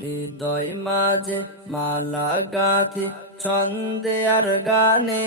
হৃদয় মাঝে মালা গাথি ছন্দে আর গানে।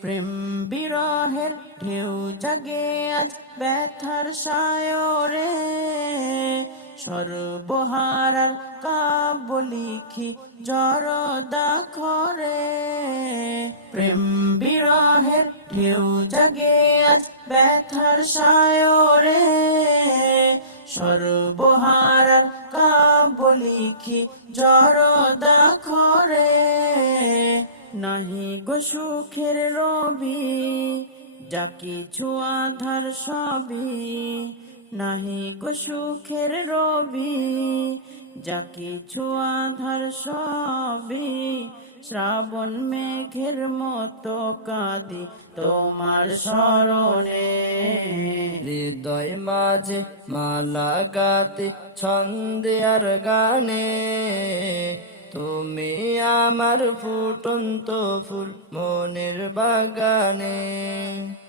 প্রেম বিরহের ঢেউ জাগে আজ ব্যথার সায়রে। সর্বহারার কাব্য লিখি জড় দাখরে প্রেম বিরহের ঢেউ জাগে আজ ব্যথার সায়রে। সর্বহারার কাব্য লিখি জড় দাখরে নাহি গো সুখের রবি, যা কিছু আধার সবই। নাহি গো সুখের রবি, যা কিছু আধার সবই। শ্রাবণ মেঘের মতো কাঁদি তোমার স্মরণে। হৃদয় মাঝে মালা গাতে ছন্দে আর গানে তুমি আমার ফুটন্ত ফুল মনের বাগানে।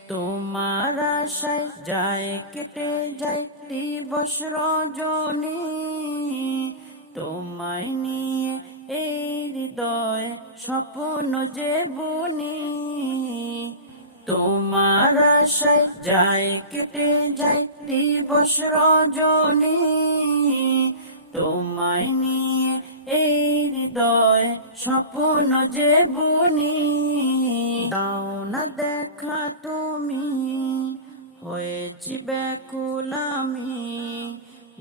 তোমার আশায় যায় কেটে যায় দিবস রজনী। তোমায় নিয়ে এই হৃদয় স্বপ্ন যে বুনি তোমার আশায় যায় কেটে যায় দিবস রজনী। স্বপ্ন যে বুনি, দাও না দেখা তুমি, হয়েছি ব্যাকুল আমি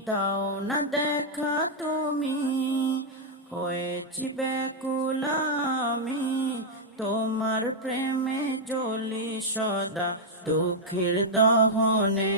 দাও না দেখা তুমি, হয়েছি ব্যাকুল আমি তোমার প্রেমে জ্বলি সদা দুঃখের দহনে।